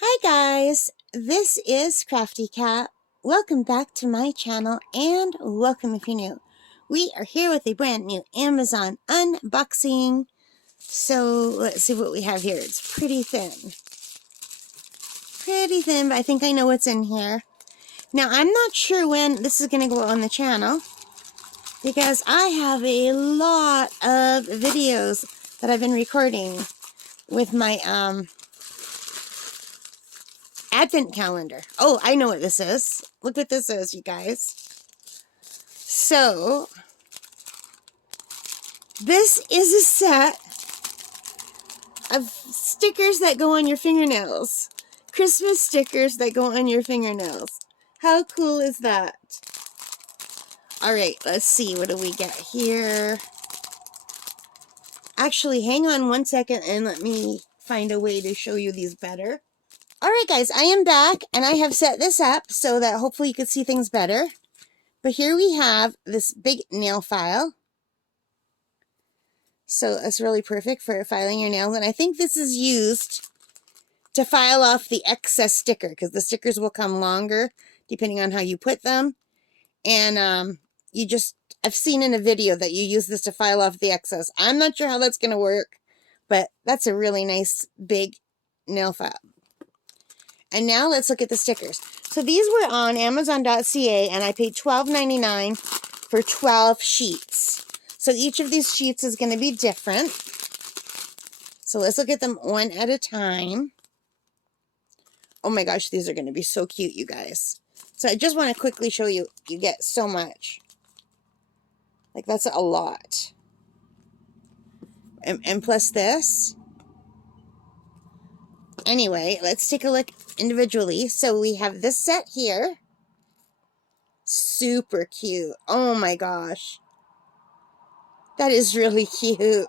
Hi guys, this is Crafty Cat. Welcome back to my channel and welcome if you're new. We are here with a brand new Amazon unboxing. So let's see what we have here. It's pretty thin. But I think I know what's in here. Now I'm not sure when this is going to go on the channel because I have a lot of videos that I've been recording with my Advent calendar. Oh, I know what this is. Look what this is, you guys. So, this is a set of stickers that go on your fingernails. Christmas stickers that go on your fingernails. How cool is that? Alright, let's see. What do we get here? Actually, hang on one second and let me find a way to show you these better. Alright guys, I am back and I have set this up so that hopefully you can see things better. But here we have this big nail file. So it's really perfect for filing your nails. And I think this is used to file off the excess sticker because the stickers will come longer depending on how you put them. And I've seen in a video that you use this to file off the excess. I'm not sure how that's going to work, but that's a really nice big nail file. And now let's look at the stickers. So these were on Amazon.ca and I paid $12.99 for 12 sheets. So each of these sheets is going to be different. So let's look at them one at a time. Oh my gosh, these are going to be so cute, you guys. So I just want to quickly show you. You get so much. Like, that's a lot. And plus this. Anyway, let's take a look individually. So we have this set here. Super cute. Oh my gosh. That is really cute.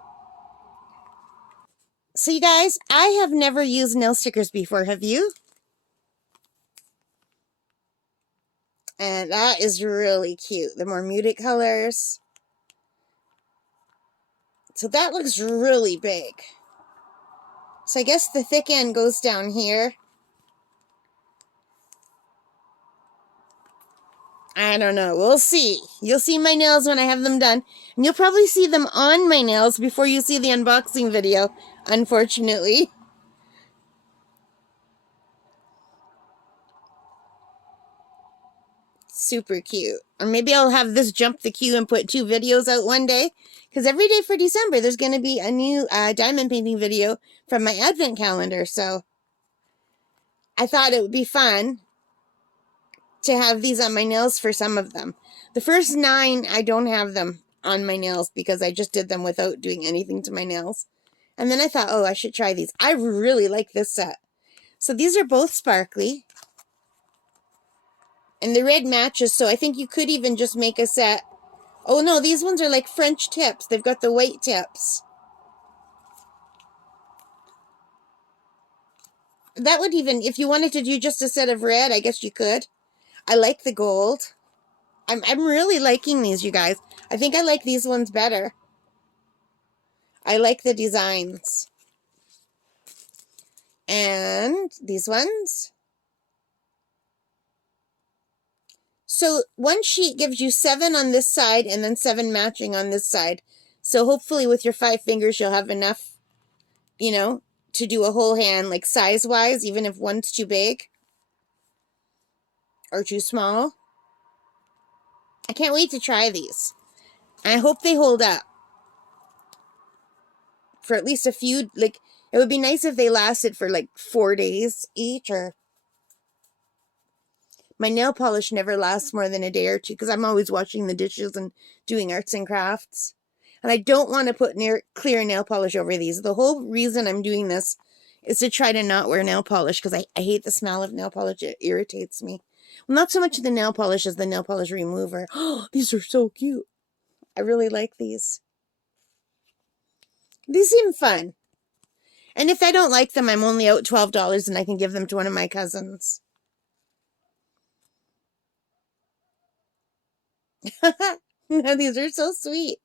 So you guys, I have never used nail stickers before. Have you? And that is really cute. The more muted colors. So that looks really big. So I guess the thick end goes down here. I don't know. We'll see. You'll see my nails when I have them done. And you'll probably see them on my nails before you see the unboxing video, unfortunately. Super cute. Or maybe I'll have this jump the queue and put 2 videos out one day. Because every day for December, there's going to be a new diamond painting video from my Advent calendar. So I thought it would be fun to have these on my nails for some of them. The first 9, I don't have them on my nails because I just did them without doing anything to my nails. And then I thought, oh, I should try these. I really like this set. So these are both sparkly. And the red matches, so I think you could even just make a set. Oh no, these ones are like French tips. They've got the white tips. That would even, if you wanted to do just a set of red, I guess you could. I like the gold. I'm really liking these, you guys. I think I like these ones better. I like the designs. And these ones. So one sheet gives you 7 on this side and then 7 matching on this side. So hopefully with your 5 fingers, you'll have enough, you know, to do a whole hand, like size-wise, even if one's too big or too small. I can't wait to try these. I hope they hold up for at least a few, like, it would be nice if they lasted for like 4 days each, or my nail polish never lasts more than a day or two because I'm always washing the dishes and doing arts and crafts. And I don't want to put clear nail polish over these. The whole reason I'm doing this is to try to not wear nail polish because I hate the smell of nail polish. It irritates me. Well, not so much the nail polish as the nail polish remover. Oh, these are so cute. I really like these. These seem fun. And if I don't like them, I'm only out $12 and I can give them to one of my cousins. These are so sweet.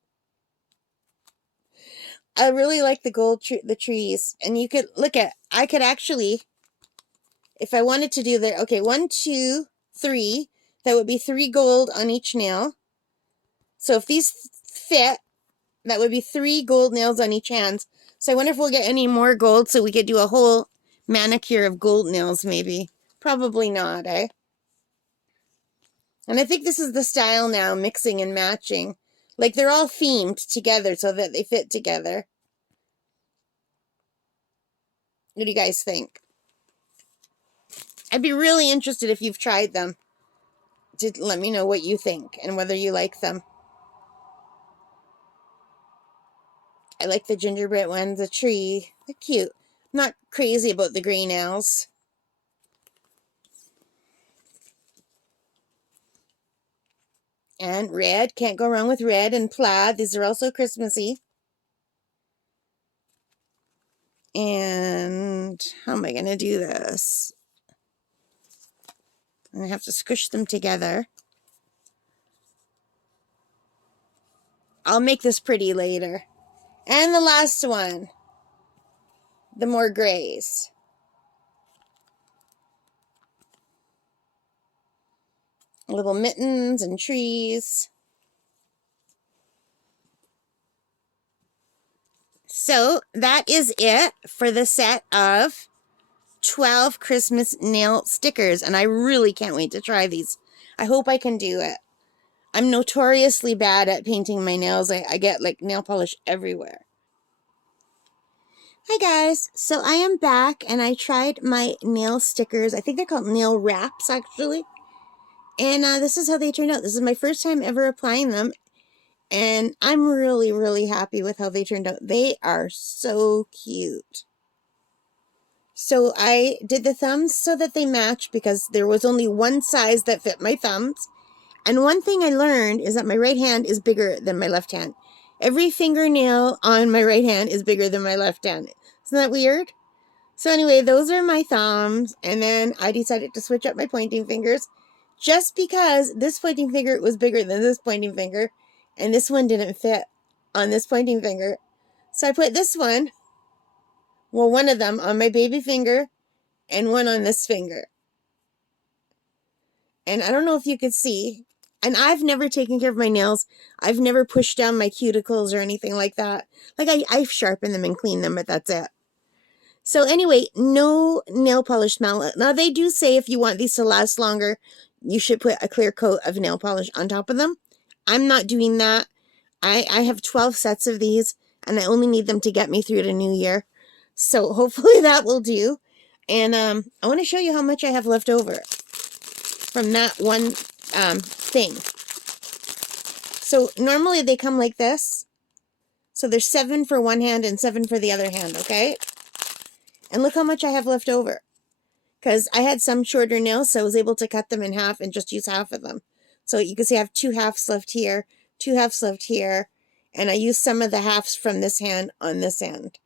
I really like the gold the trees. And you could look at, I could actually if I wanted to do the, okay, 1, 2, 3, that would be 3 gold on each nail. So if these fit, that would be 3 gold nails on each hand. So I wonder if we'll get any more gold so we could do a whole manicure of gold nails maybe. Probably not, eh? And I think this is the style now, mixing and matching. Like they're all themed together so that they fit together. What do you guys think? I'd be really interested if you've tried them to let me know what you think and whether you like them. I like the gingerbread ones, the tree. They're cute. I'm not crazy about the gray nails. And red, can't go wrong with red and plaid. These are also Christmassy. And how am I going to do this? I'm going to have to squish them together. I'll make this pretty later. And the last one, the more grays. Little mittens and trees. So that is it for the set of 12 Christmas nail stickers. And I really can't wait to try these. I hope I can do it. I'm notoriously bad at painting my nails. I get like nail polish everywhere. Hi guys, so I am back and I tried my nail stickers. I think they're called nail wraps actually. And this is how they turned out. This is my first time ever applying them. And I'm really, really happy with how they turned out. They are so cute. So I did the thumbs so that they match because there was only one size that fit my thumbs. And one thing I learned is that my right hand is bigger than my left hand. Every fingernail on my right hand is bigger than my left hand. Isn't that weird? So anyway, those are my thumbs. And then I decided to switch up my pointing fingers just because this pointing finger was bigger than this pointing finger. And this one didn't fit on this pointing finger. So I put this one, well, one of them on my baby finger and one on this finger. And I don't know if you could see. And I've never taken care of my nails. I've never pushed down my cuticles or anything like that. Like I sharpen them and clean them, but that's it. So anyway, no nail polish smell. Now they do say if you want these to last longer, you should put a clear coat of nail polish on top of them. I'm not doing that. I have 12 sets of these and I only need them to get me through the new year. So hopefully that will do. And I want to show you how much I have left over from that one thing. So normally they come like this. So there's 7 for one hand and 7 for the other hand, okay? And look how much I have left over. Because I had some shorter nails, so I was able to cut them in half and just use half of them. So you can see I have 2 halves left here, 2 halves left here, and I used some of the halves from this hand on this end.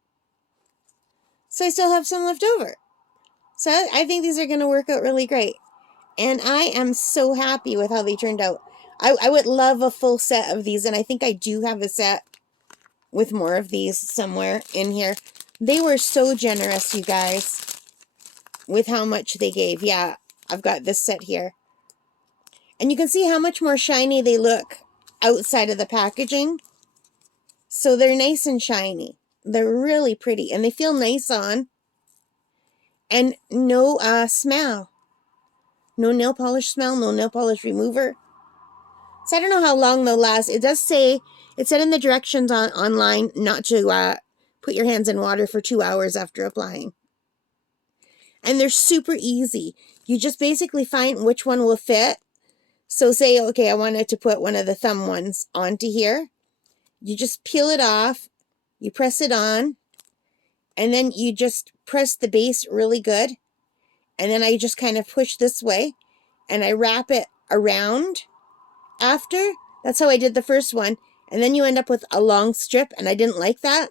So I still have some left over. So I think these are going to work out really great. And I am so happy with how they turned out. I would love a full set of these, and I think I do have a set with more of these somewhere in here. They were so generous, you guys, with how much they gave. Yeah, I've got this set here. And you can see how much more shiny they look outside of the packaging. So they're nice and shiny. They're really pretty, and they feel nice on. And no smell. No nail polish smell, no nail polish remover. So I don't know how long they'll last. It does say, it said in the directions online not to put your hands in water for 2 hours after applying. And they're super easy. You just basically find which one will fit. So say, okay, I wanted to put one of the thumb ones onto here. You just peel it off. You press it on. And then you just press the base really good. And then I just kind of push this way. And I wrap it around after. That's how I did the first one. And then you end up with a long strip. And I didn't like that.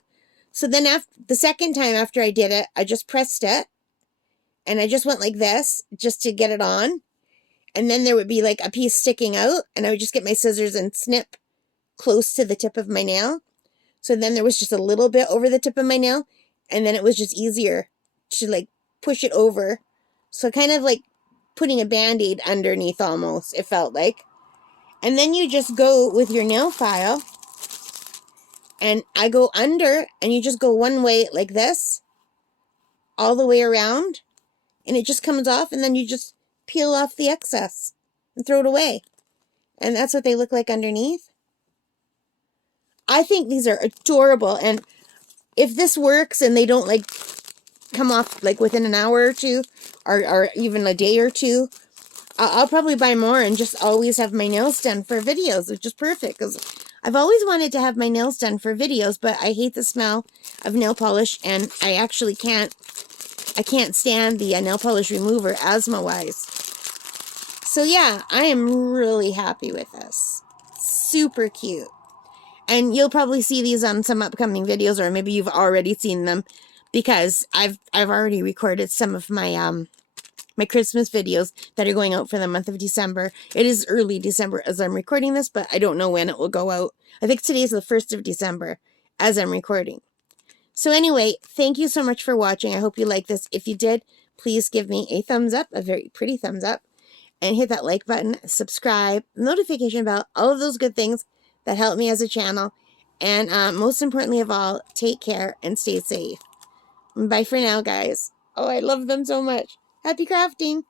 So then after the second time after I did it, I just pressed it. And I just went like this just to get it on. And then there would be like a piece sticking out. And I would just get my scissors and snip close to the tip of my nail. So then there was just a little bit over the tip of my nail. And then it was just easier to like push it over So kind of like putting a Band-Aid underneath almost, it felt like. And then you just go with your nail file, and I go under, and you just go one way like this, all the way around, and it just comes off, and then you just peel off the excess and throw it away. And that's what they look like underneath. I think these are adorable, and if this works and they don't like come off like within an hour or two, or even a day or two, I'll probably buy more and just always have my nails done for videos, which is perfect because I've always wanted to have my nails done for videos, but I hate the smell of nail polish, and I actually can't stand the nail polish remover asthma-wise. So yeah, I am really happy with this. Super cute. And you'll probably see these on some upcoming videos, or maybe you've already seen them because I've already recorded some of my my Christmas videos that are going out for the month of December. It is early December as I'm recording this, but I don't know when it will go out. I think today is the 1st of December as I'm recording. So anyway, thank you so much for watching. I hope you like this. If you did, please give me a thumbs up, a very pretty thumbs up, and hit that like button, subscribe, notification bell, all of those good things that help me as a channel. And most importantly of all, take care and stay safe. Bye for now, guys. Oh, I love them so much. Happy crafting!